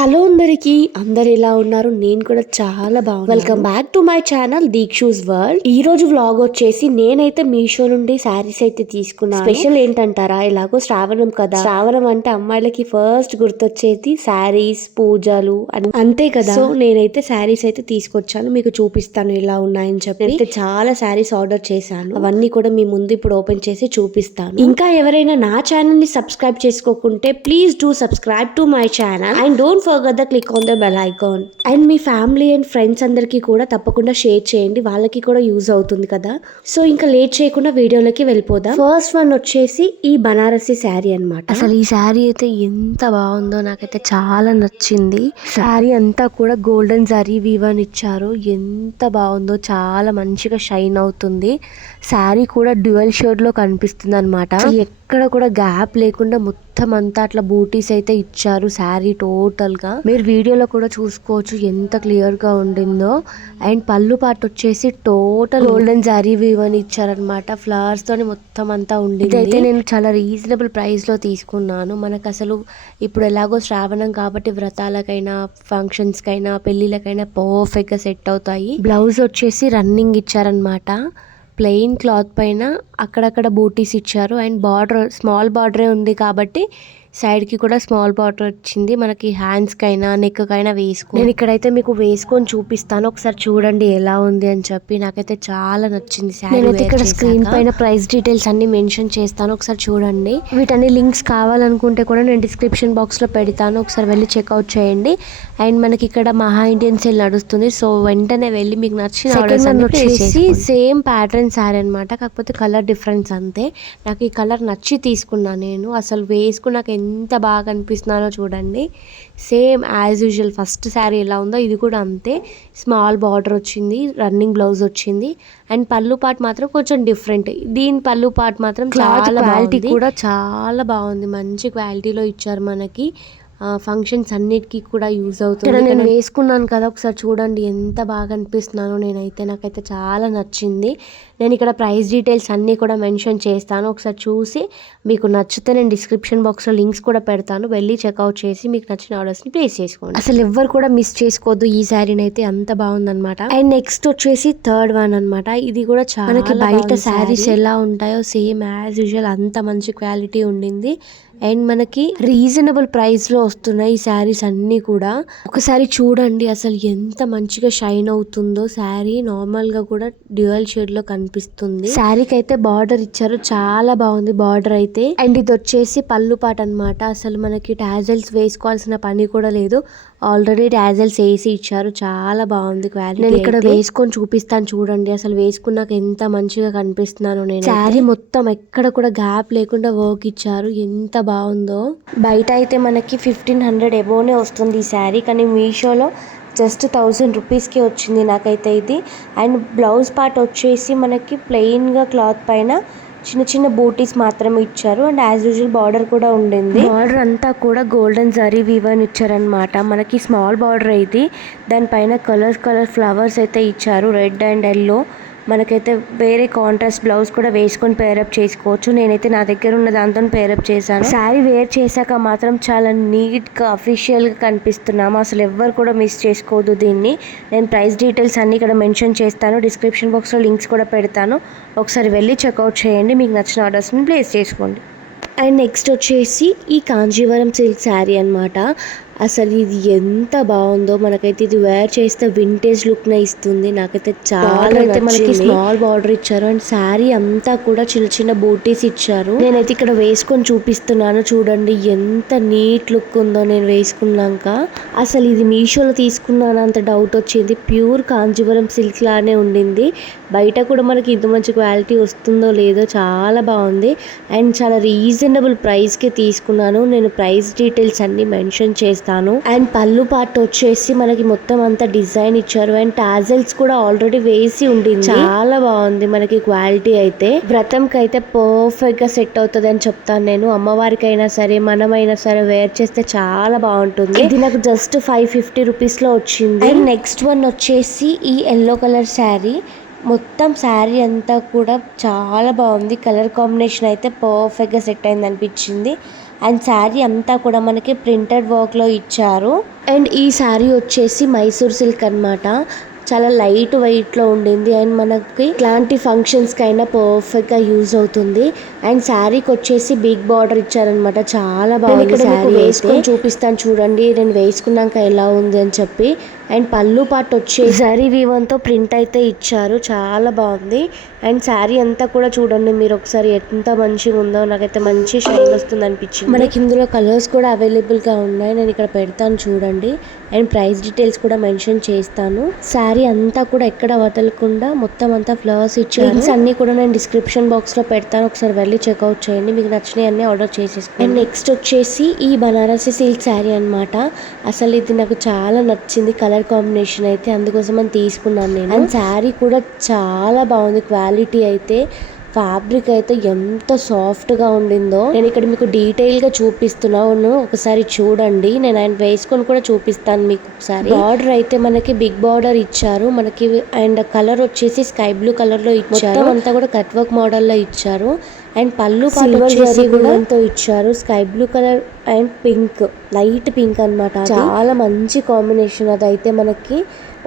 Hello అందరికి అందరు ఎలా ఉన్నారు? నేను కూడా చాలా బాగున్నాను. Welcome back to my channel Deekshu's world. ఈ రోజు వ్లాగ్ వచ్చేసి నేనైతే మీషో నుండి శారీస్ అయితే తీసుకున్నాను. స్పెషల్ ఏంటంటారా, ఇలాగో శ్రావణం కదా, శ్రావణం అంటే అమ్మాయిలకి ఫస్ట్ గుర్తొచ్చేది శారీస్, పూజలు అంతే కదా. సో నేనైతే శారీస్ అయితే తీసుకొచ్చాను, మీకు చూపిస్తాను ఎలా ఉన్నాయని చెప్పి. అయితే చాలా శారీస్ ఆర్డర్ చేశాను, అవన్నీ కూడా మీ ముందు ఇప్పుడు ఓపెన్ చేసి చూపిస్తాను. ఇంకా ఎవరైనా నా ఛానల్ ని సబ్స్క్రైబ్ చేసుకోకుంటే please do subscribe to my channel and don't forget the click on the bell icon. And మీ ఫ్యామిలీ అండ్ ఫ్రెండ్స్ అందరికీ కూడా తప్పకుండా షేర్ చేయండి, వాళ్ళకి కూడా యూజ్ అవుతుంది కదా. సో ఇంకా లేట్ చేయకుండా వీడియోలోకి వెళ్ళిపోదాం. ఫస్ట్ వన్ వచ్చేసి ఈ బనారసి శారీ అన్నమాట. అసలు ఈ శారీ అయితే ఎంత బాగుందో, నాకైతే చాలా నచ్చింది. శారీ అంతా కూడా గోల్డెన్ జరీ వీవన్ ఇచ్చారు, ఎంత బాగుందో, చాలా మంచిగా షైన్ అవుతుంది. శారీ కూడా డ్యూయల్ షేడ్ లో కనిపిస్తుంది అనమాట. ఎక్కడ కూడా గ్యాప్ లేకుండా మొత్తం అంతా అట్లా బూటీస్ అయితే ఇచ్చారు శారీ టోటల్ గా. మీరు వీడియోలో కూడా చూసుకోవచ్చు ఎంత క్లియర్ గా ఉండిందో. అండ్ పళ్ళు పాటు వచ్చేసి టోటల్ గోల్డెన్ జరీ వీవన్ ఇచ్చారనమాట, ఫ్లవర్స్ తోని మొత్తం అంతా ఉండింది. అయితే నేను చాలా రీజనబుల్ ప్రైస్ లో తీసుకున్నాను. మనకు అసలు ఇప్పుడు ఎలాగో శ్రావణం కాబట్టి వ్రతాలకైనా, ఫంక్షన్స్ కైనా, పెళ్లిళ్ళకైనా పర్ఫెక్ట్ గా సెట్ అవుతాయి. బ్లౌజ్ వచ్చేసి రన్నింగ్ ఇచ్చారనమాట, ప్లెయిన్ క్లాత్ పైన అక్కడక్కడ బూటీస్ ఇచ్చారు. అండ్ బార్డర్ స్మాల్ బార్డరే ఉంది కాబట్టి సైడ్కి కూడా స్మాల్ బార్డర్ వచ్చింది. మనకి హ్యాండ్స్కైనా నెక్కైనా వేసుకో. నేను ఇక్కడైతే మీకు వేసుకొని చూపిస్తాను, ఒకసారి చూడండి ఎలా ఉంది అని చెప్పి. నాకైతే చాలా నచ్చింది శారీ. నేనైతే ఇక్కడ స్క్రీన్ పైన ప్రైస్ డీటెయిల్స్ అన్ని మెన్షన్ చేస్తాను, ఒకసారి చూడండి. వీటన్ని లింక్స్ కావాలనుకుంటే కూడా నేను డిస్క్రిప్షన్ బాక్స్ లో పెడతాను, ఒకసారి వెళ్ళి చెక్అవుట్ చేయండి. అండ్ మనకి ఇక్కడ మహా ఇండియన్ సేల్ నడుస్తుంది, సో వెంటనే వెళ్ళి మీకు నచ్చిన వచ్చేసి సేమ్ ప్యాటర్న్ శారీ అనమాట, కాకపోతే కలర్ డిఫరెన్స్ అంతే. నాకు ఈ కలర్ నచ్చి తీసుకున్నాను నేను. అసలు వేసుకున్నాక ఎంత బాగా అనిపిస్తున్నానో చూడండి. Same as usual first sari ఎలా ఉందో ఇది కూడా అంతే. స్మాల్ బార్డర్ వచ్చింది, రన్నింగ్ బ్లౌజ్ వచ్చింది. అండ్ పళ్ళు పార్ట్ మాత్రం కొంచెం డిఫరెంట్. దీని పళ్ళు పార్ట్ మాత్రం చాలా క్వాలిటీ కూడా చాలా బాగుంది, మంచి క్వాలిటీలో ఇచ్చారు మనకి. ఫంక్షన్స్ అన్నిటికీ కూడా యూజ్ అవుతుంది. నేను వేసుకున్నాను కదా, ఒకసారి చూడండి ఎంత బాగా అనిపిస్తున్నానో నేనైతే. నాకైతే చాలా నచ్చింది. నేను ఇక్కడ ప్రైస్ డీటెయిల్స్ అన్నీ కూడా మెన్షన్ చేస్తాను, ఒకసారి చూసి మీకు నచ్చితే నేను డిస్క్రిప్షన్ బాక్స్లో లింక్స్ కూడా పెడతాను, వెళ్ళి చెక్అవుట్ చేసి మీకు నచ్చిన ఆర్డర్స్ని ప్లేస్ చేసుకోండి. అసలు ఎవ్వరు కూడా మిస్ చేసుకోవద్దు ఈ శారీని అయితే, అంత బాగుందన్నమాట. అండ్ నెక్స్ట్ వచ్చేసి థర్డ్ వన్ అనమాట. ఇది కూడా చాలా బయట శారీస్ ఎలా ఉంటాయో సేమ్ యాజ్ యూజువల్ అంత మంచి క్వాలిటీ ఉండింది. అండ్ మనకి రీజనబుల్ ప్రైస్ లో వస్తున్నాయి ఈ శారీస్ అన్ని కూడా. ఒకసారి చూడండి అసలు ఎంత మంచిగా షైన్ అవుతుందో శారీ. నార్మల్ గా కూడా డ్యూయల్ షేడ్ లో కనిపిస్తుంది. శారీకి అయితే బార్డర్ ఇచ్చారు, చాలా బాగుంది బార్డర్ అయితే. అండ్ ఇది వచ్చేసి పళ్ళు పాట అనమాట. అసలు మనకి టాజల్స్ వేసుకోవాల్సిన పని కూడా లేదు, ఆల్రెడీ టాజల్స్ వేసి ఇచ్చారు, చాలా బాగుంది క్వాలిటీ. నేను ఇక్కడ వేసుకొని చూపిస్తాను చూడండి, అసలు వేసుకున్నాక ఎంత మంచిగా కనిపిస్తున్నాను నేను. శారీ మొత్తం ఎక్కడ కూడా గ్యాప్ లేకుండా వర్క్ ఇచ్చారు, ఎంత బాగుందో. బయట అయితే మనకి 1500 ఎబోనే వస్తుంది ఈ శారీ, కానీ మీషోలో జస్ట్ 1000 రూపీస్కి వచ్చింది నాకైతే ఇది. అండ్ బ్లౌజ్ పార్ట్ వచ్చేసి మనకి ప్లెయిన్గా క్లాత్ పైన చిన్న చిన్న బూటీస్ మాత్రమే ఇచ్చారు. అండ్ యాజ్ యూజువల్ బార్డర్ కూడా ఉండింది. బార్డర్ అంతా కూడా గోల్డెన్ జరీ వీవన్ ఇచ్చారనమాట, మనకి స్మాల్ బార్డర్ ఇది. దానిపైన కలర్ ఫ్లవర్స్ అయితే ఇచ్చారు, రెడ్ అండ్ ఎల్లో. మనకైతే వేరే కాంట్రాస్ట్ బ్లౌజ్ కూడా వేసుకొని పేరప్ చేసుకోవచ్చు. నేనైతే నా దగ్గర ఉన్న దాంతో పేరప్ చేశాను. శారీ వేర్ చేశాక మాత్రం చాలా నీట్గా అఫీషియల్గా కనిపిస్తున్నాము, అసలు ఎవ్వరు కూడా మిస్ చేసుకోవద్దు దీన్ని. నేను ప్రైస్ డీటెయిల్స్ అన్ని ఇక్కడ మెన్షన్ చేస్తాను, డిస్క్రిప్షన్ బాక్స్లో లింక్స్ కూడా పెడతాను, ఒకసారి వెళ్ళి చెక్అవుట్ చేయండి, మీకు నచ్చిన ఆర్డర్స్ని ప్లేస్ చేసుకోండి. అండ్ నెక్స్ట్ వచ్చేసి ఈ కాంజీవరం సిల్క్ శారీ అనమాట. అసలు ఇది ఎంత బాగుందో, మనకైతే ఇది వేర్ చేస్తే వింటేజ్ లుక్నే ఇస్తుంది. నాకైతే చాలా అయితే మనకి స్మాల్ బార్డర్ ఇచ్చారు. అండ్ శారీ అంతా కూడా చిన్న చిన్న బూటీస్ ఇచ్చారు. నేనైతే ఇక్కడ వేసుకొని చూపిస్తున్నాను చూడండి, ఎంత నీట్ లుక్ ఉందో నేను వేసుకున్నాక. అసలు ఇది మీషోలో తీసుకున్నాను అంత డౌట్ వచ్చింది, ప్యూర్ కాంజీవరం సిల్క్ లానే ఉండింది. బయట కూడా మనకి ఇంత మంచి క్వాలిటీ వస్తుందో లేదో, చాలా బాగుంది. అండ్ చాలా రీజనబుల్ ప్రైస్కి తీసుకున్నాను. నేను ప్రైస్ డీటెయిల్స్ అన్ని మెన్షన్ చేస్తాను. అండ్ పళ్ళు పార్ట్ వచ్చేసి మనకి మొత్తం అంతా డిజైన్ ఇచ్చారు. అండ్ టాజల్స్ కూడా ఆల్రెడీ వేసి ఉండింది, చాలా బాగుంది మనకి క్వాలిటీ అయితే. వ్రతంకి అయితే పర్ఫెక్ట్ గా సెట్ అవుతుంది అని చెప్తాను నేను. అమ్మవారికి అయినా సరే మనమైనా సరే వేర్ చేస్తే చాలా బాగుంటుంది. ఇది నాకు జస్ట్ 550 రూపీస్ లో వచ్చింది. అండ్ నెక్స్ట్ వన్ వచ్చేసి ఈ ఎల్లో కలర్ శారీ. మొత్తం శారీ అంతా కూడా చాలా బాగుంది, కలర్ కాంబినేషన్ అయితే పర్ఫెక్ట్గా సెట్ అయింది అనిపించింది. అండ్ శారీ అంతా కూడా మనకి ప్రింటెడ్ వర్క్లో ఇచ్చారు. అండ్ ఈ శారీ వచ్చేసి మైసూర్ సిల్క్ అన్నమాట. చాలా లైట్ వెయిట్లో ఉండింది అండ్ మనకి ఇట్లాంటి ఫంక్షన్స్కి అయినా పర్ఫెక్ట్గా యూజ్ అవుతుంది. అండ్ శారీకి వచ్చేసి బిగ్ బార్డర్ ఇచ్చారనమాట. చాలా బాగుంది శారీ. వేసుకొని చూపిస్తాను చూడండి నేను వేసుకున్నాక ఎలా ఉంది అని చెప్పి. అండ్ పళ్ళు పాటు వచ్చే జరీ వీవంతో ప్రింట్ అయితే ఇచ్చారు. చాలా బాగుంది. అండ్ శారీ అంతా కూడా చూడండి మీరు ఒకసారి ఎంత మంచిగా ఉందో. నాకైతే మంచి షైన్ వస్తుంది అనిపించింది. మనకి ఇందులో కలర్స్ కూడా అవైలబుల్గా ఉన్నాయి. నేను ఇక్కడ పెడతాను చూడండి. అండ్ ప్రైస్ డీటెయిల్స్ కూడా మెన్షన్ చేస్తాను. శారీ అంతా కూడా ఎక్కడ వదలకుండా మొత్తం అంతా ఫ్లవర్స్ ఇచ్చారు. లింక్స్ అన్ని కూడా నేను డిస్క్రిప్షన్ బాక్స్ లో పెడతాను. ఒకసారి వెళ్ళి చెక్అవుట్ చేయండి. మీకు నచ్చినవి అన్ని ఆర్డర్ చేసేసుకోండి. అండ్ నెక్స్ట్ వచ్చేసి ఈ బనారసి సిల్క్ శారీ అనమాట. అసలు ఇది నాకు చాలా నచ్చింది కలర్ కాంబినేషన్ అయితే, అందుకోసం అని తీసుకున్నాను నేను. అండ్ శారీ కూడా చాలా బాగుంది. క్వాలిటీ అయితే ఫ్యాబ్రిక్ అయితే ఎంత సాఫ్ట్గా ఉండిందో. నేను ఇక్కడ మీకు డీటెయిల్గా చూపిస్తున్నాను, ఒకసారి చూడండి. నేను ఆయన వేసుకొని కూడా చూపిస్తాను మీకు ఒకసారి. బార్డర్ అయితే మనకి బిగ్ బార్డర్ ఇచ్చారు మనకి. అండ్ కలర్ వచ్చేసి స్కై బ్లూ కలర్లో ఇచ్చారు. అంతా కూడా కట్ వర్క్ మోడల్లో ఇచ్చారు. అండ్ పళ్ళు పాటు ఇచ్చారు sky blue colour and pink, light pink అనమాట. చాలా మంచి కాంబినేషన్. అదైతే మనకి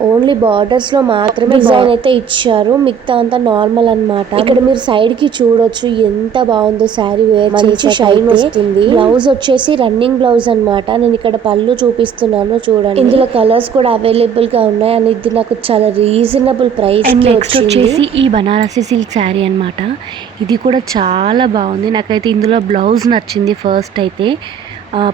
ఓన్లీ బార్డర్స్ లో మాత్రమే డిజైన్ అయితే ఇచ్చారు, మిగతా అంతా నార్మల్ అన్నమాట. ఇక్కడ మీరు సైడ్ కి చూడొచ్చు ఎంత బాగుందో శారీ. మంచి షైన్ వస్తుంది. బ్లౌజ్ వచ్చేసి రన్నింగ్ బ్లౌజ్ అన్నమాట. నేను ఇక్కడ పళ్ళు చూపిస్తున్నాను చూడండి. ఇందులో కలర్స్ కూడా అవైలబుల్ గా ఉన్నాయి. అండ్ ఇది నాకు చాలా రీజనబుల్ ప్రైస్. నెక్స్ట్ వచ్చేసి ఈ బనారసి సిల్క్ శారీ అన్నమాట. ఇది కూడా చాలా బాగుంది. నాకైతే ఇందులో బ్లౌజ్ నచ్చింది ఫస్ట్ అయితే.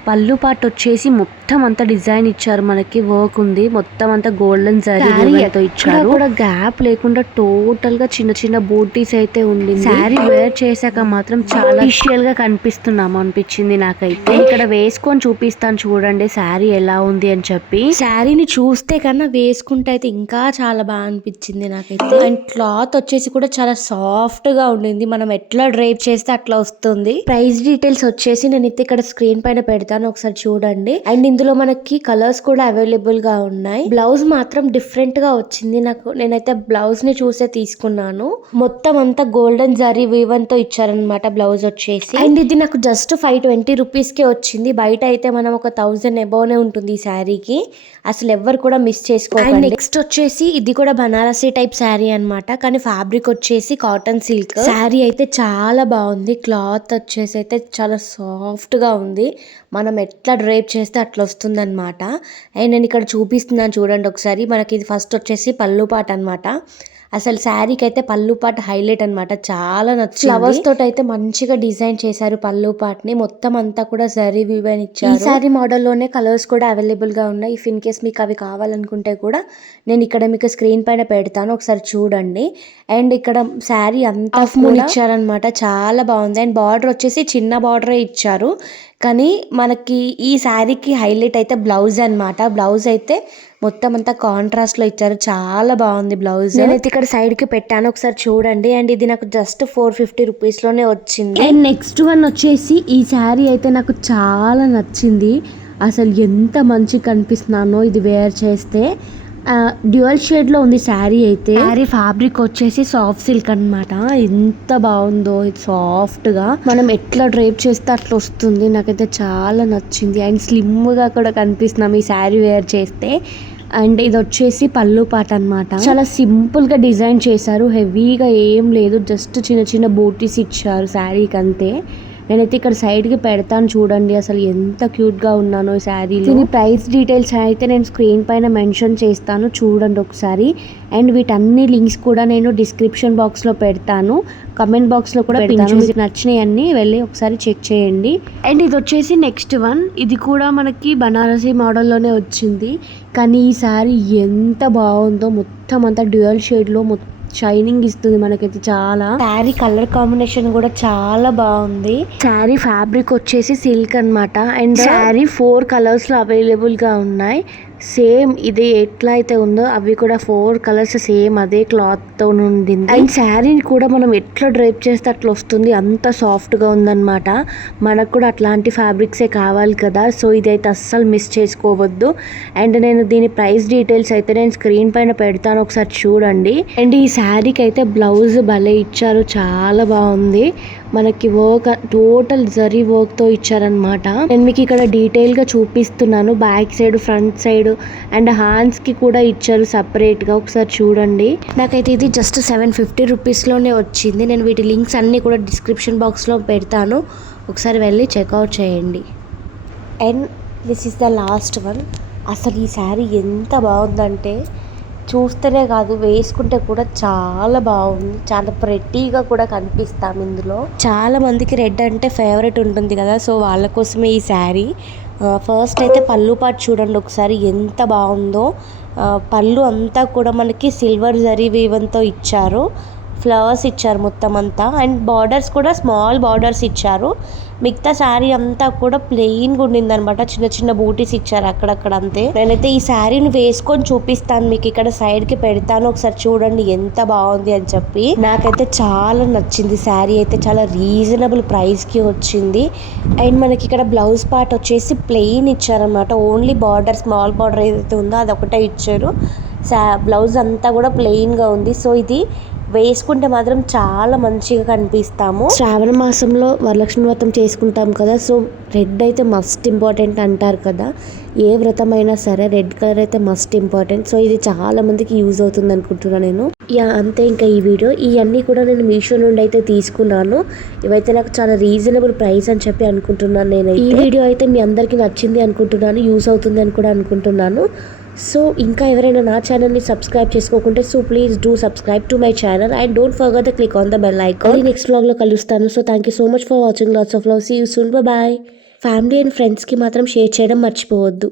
పళ్ళు పాటు వచ్చేసి మొత్తం అంతా డిజైన్ ఇచ్చారు మనకి. వర్క్ ఉంది మొత్తం అంతా గోల్డెన్ జరీతో ఇచ్చారు. కూడా గ్యాప్ లేకుండా టోటల్ గా చిన్న చిన్న బూటీస్ అయితే ఉంది. శారీ వేర్ చేశాక మాత్రం చాలా స్పెషల్ గా కనిపిస్తున్నాము అనిపించింది నాకైతే. ఇక్కడ వేసుకొని చూపిస్తాను చూడండి శారీ ఎలా ఉంది అని చెప్పి. శారీని చూస్తే కన్నా వేసుకుంటే అయితే ఇంకా చాలా బాగా అనిపించింది నాకైతే. అండ్ క్లాత్ వచ్చేసి కూడా చాలా సాఫ్ట్ గా ఉండింది. మనం ఎట్లా డ్రైప్ చేస్తే అట్లా వస్తుంది. ప్రైస్ డీటెయిల్స్ వచ్చేసి నేనైతే ఇక్కడ స్క్రీన్ పైన పెడతాను, ఒకసారి చూడండి. అండ్ ఇందులో మనకి కలర్స్ కూడా అవైలబుల్ గా ఉన్నాయి. బ్లౌజ్ మాత్రం డిఫరెంట్ గా వచ్చింది నాకు. నేనైతే బ్లౌజ్ ని చూసే తీసుకున్నాను. మొత్తం అంతా గోల్డెన్ జరీ వీవన్ తో ఇచ్చారనమాట బ్లౌజ్ వచ్చేసి. అండ్ ఇది నాకు జస్ట్ 520 రూపీస్ కే వచ్చింది. బయట అయితే మనం ఒక 1000 అబోవ్ నే ఉంటుంది ఈ శారీకి. అసలు ఎవరు కూడా మిస్ చేసుకోవాలి. నెక్స్ట్ వచ్చేసి ఇది కూడా బనారసి టైప్ శారీ అనమాట, కానీ ఫ్యాబ్రిక్ వచ్చేసి కాటన్ సిల్క్. శారీ అయితే చాలా బాగుంది. క్లాత్ వచ్చేసి అయితే చాలా సాఫ్ట్ గా ఉంది. మనం ఎట్లా డ్రైప్ చేస్తే అట్లా వస్తుంది అనమాట. అండ్ నేను ఇక్కడ చూపిస్తున్నాను చూడండి ఒకసారి. మనకి ఇది ఫస్ట్ వచ్చేసి పళ్ళు పాట అనమాట. అసలు శారీకి అయితే పళ్ళు పాట హైలైట్ అనమాట. చాలా నచ్చింది. ఫ్లవర్స్ తోటి అయితే మంచిగా డిజైన్ చేశారు పళ్ళు పాటని. మొత్తం అంతా కూడా జరీ వీవన్ ఇచ్చారు. ఈ శారీ మోడల్లోనే కలర్స్ కూడా అవైలబుల్ గా ఉన్నాయి. ఇఫ్ ఇన్ కేస్ మీకు అవి కావాలనుకుంటే కూడా నేను ఇక్కడ మీకు స్క్రీన్ పైన పెడతాను, ఒకసారి చూడండి. అండ్ ఇక్కడ శారీ అంతా ఇచ్చారనమాట. చాలా బాగుంది. అండ్ బార్డర్ వచ్చేసి చిన్న బార్డరే ఇచ్చారు, కానీ మనకి ఈ శారీకి హైలైట్ అయితే బ్లౌజ్ అన్నమాట. బ్లౌజ్ అయితే మొత్తం అంతా కాంట్రాస్ట్ లో ఇచ్చారు. చాలా బాగుంది బ్లౌజ్. నేనైతే ఇక్కడ సైడ్ కి పెట్టాను, ఒకసారి చూడండి. అండ్ ఇది నాకు జస్ట్ 450 రూపీస్ లోనే వచ్చింది. అండ్ నెక్స్ట్ వన్ వచ్చేసి ఈ శారీ అయితే నాకు చాలా నచ్చింది. అసలు ఎంత మంచిగా కనిపిస్తున్నానో ఇది వేర్ చేస్తే. డ్యూయల్ షేడ్ లో ఉంది శారీ అయితే. శారీ ఫ్యాబ్రిక్ వచ్చేసి సాఫ్ట్ సిల్క్ అన్నమాట. ఎంత బాగుందో ఇది సాఫ్ట్ గా. మనం ఎట్లా డ్రైప్ చేస్తే అట్లా వస్తుంది. నాకైతే చాలా నచ్చింది. అండ్ స్లిమ్ గా కూడా కనిపిస్తున్నాం ఈ శారీ వేర్ చేస్తే. అండ్ ఇది వచ్చేసి పళ్ళు పాట అన్నమాట. చాలా సింపుల్ గా డిజైన్ చేశారు, హెవీగా ఏం లేదు. జస్ట్ చిన్న చిన్న బూటీస్ ఇచ్చారు శారీకి అంతే. నేనైతే ఇక్కడ సైడ్ కి పెడతాను చూడండి. అసలు ఎంత క్యూట్ గా ఉన్నానో ఈ శారీలో. దీని ప్రైస్ డీటెయిల్స్ అయితే నేను స్క్రీన్ పైన మెన్షన్ చేస్తాను చూడండి ఒకసారి. అండ్ వీటన్ని లింక్స్ కూడా నేను డిస్క్రిప్షన్ బాక్స్ లో పెడతాను, కమెంట్ బాక్స్ లో కూడా పెడతాను. మీకు నచ్చినవి అన్ని వెళ్ళి ఒకసారి చెక్ చేయండి. అండ్ ఇది వచ్చేసి నెక్స్ట్ వన్. ఇది కూడా మనకి బనారసి మోడల్లోనే వచ్చింది, కానీ ఈ శారీ ఎంత బాగుందో. మొత్తం అంతా డ్యూయల్ షేడ్ లో మొత్తం షైనింగ్ ఇస్తుంది మనకైతే చాలా. శారీ కలర్ కాంబినేషన్ కూడా చాలా బాగుంది. శారీ ఫ్యాబ్రిక్ వచ్చేసి సిల్క్ అన్నమాట. అండ్ శారీ 4 కలర్స్ లో అవైలబుల్ గా ఉన్నాయి. సేమ్ ఇది ఎట్లా అయితే ఉందో అవి కూడా 4 కలర్స్ సేమ్ అదే క్లాత్ తో ఉండింది. అండ్ శారీని కూడా మనం ఎట్లా డ్రైప్ చేస్తే అట్లా వస్తుంది, అంత సాఫ్ట్ గా ఉందన్నమాట. మనకు కూడా అట్లాంటి ఫ్యాబ్రిక్సే కావాలి కదా, సో ఇదైతే అస్సలు మిస్ చేసుకోవద్దు. అండ్ నేను దీని ప్రైస్ డీటెయిల్స్ అయితే నేను స్క్రీన్ పైన పెడతాను, ఒకసారి చూడండి. అండ్ ఈ శారీకి అయితే బ్లౌజ్ భలే ఇచ్చారు, చాలా బాగుంది. మనకి వర్క్ టోటల్ జరీ వర్క్తో ఇచ్చారనమాట. నేను మీకు ఇక్కడ డీటెయిల్గా చూపిస్తున్నాను. Back side, front side and హ్యాండ్స్కి కూడా ఇచ్చారు సపరేట్గా. ఒకసారి చూడండి. నాకైతే ఇది జస్ట్ 750 రూపీస్లోనే వచ్చింది. నేను వీటి లింక్స్ అన్నీ కూడా డిస్క్రిప్షన్ బాక్స్లో పెడతాను, ఒకసారి వెళ్ళి చెక్అవుట్ చేయండి. And this is the last one. అసలు ఈ శారీ ఎంత బాగుందంటే చూస్తేనే కాదు, వేసుకుంటే కూడా చాలా బాగుంది. చాలా ప్రెట్టీగా కూడా కనిపిస్తాం ఇందులో. చాలా మందికి రెడ్ అంటే ఫేవరెట్ ఉంటుంది కదా, సో వాళ్ళ కోసమే ఈ శారీ. ఫస్ట్ అయితే పళ్ళు పాటు చూడండి ఒకసారి ఎంత బాగుందో. పళ్ళు అంతా కూడా మనకి సిల్వర్ జరీ వీవంతో ఇచ్చారు, ఫ్లవర్స్ ఇచ్చారు మొత్తం అంతా. అండ్ బార్డర్స్ కూడా స్మాల్ బార్డర్స్ ఇచ్చారు. మిగతా శారీ అంతా కూడా ప్లెయిన్గా ఉండింది అనమాట. చిన్న చిన్న బూటీస్ ఇచ్చారు అక్కడక్కడ అంతే. నేనైతే ఈ శారీని వేసుకొని చూపిస్తాను మీకు, ఇక్కడ సైడ్కి పెడతాను, ఒకసారి చూడండి ఎంత బాగుంది అని చెప్పి. నాకైతే చాలా నచ్చింది శారీ అయితే. చాలా రీజనబుల్ ప్రైస్కి వచ్చింది. అండ్ మనకి ఇక్కడ బ్లౌజ్ పార్ట్ వచ్చేసి ప్లెయిన్ ఇచ్చారనమాట. ఓన్లీ బార్డర్, స్మాల్ బార్డర్ ఏదైతే ఉందో అదొకటే ఇచ్చారు. బ్లౌజ్ అంతా కూడా ప్లెయిన్గా ఉంది. సో ఇది వేసుకుంటే మాత్రం చాలా మంచిగా కనిపిస్తాము. శ్రావణ మాసంలో వరలక్ష్మి వ్రతం చేసుకుంటాం కదా, సో రెడ్ అయితే మస్ట్ ఇంపార్టెంట్ అంటారు కదా. ఏ వ్రతం అయినా సరే రెడ్ కలర్ అయితే మస్ట్ ఇంపార్టెంట్. సో ఇది చాలా మందికి యూజ్ అవుతుంది అనుకుంటున్నాను నేను. అంతే ఇంకా ఈ వీడియో. ఇవన్నీ కూడా నేను మీషో నుండి అయితే తీసుకున్నాను. ఇవైతే నాకు చాలా రీజనబుల్ ప్రైస్ అని చెప్పి అనుకుంటున్నాను నేను. ఈ వీడియో అయితే మీ అందరికీ నచ్చింది అనుకుంటున్నాను, యూజ్ అవుతుంది అని కూడా అనుకుంటున్నాను. సో ఇంకా ఎవరైనా నా ఛానల్ని సబ్స్క్రైబ్ చేసుకోకుంటే so please do subscribe to my channel and don't forget to click on the bell icon. Next వ్లాగ్లో కలుస్తాను. So thank you so much for watching. Lots of love. See you soon. Bye. Family and ఫ్రెండ్స్కి మాత్రం share చేయడం మర్చిపోవద్దు.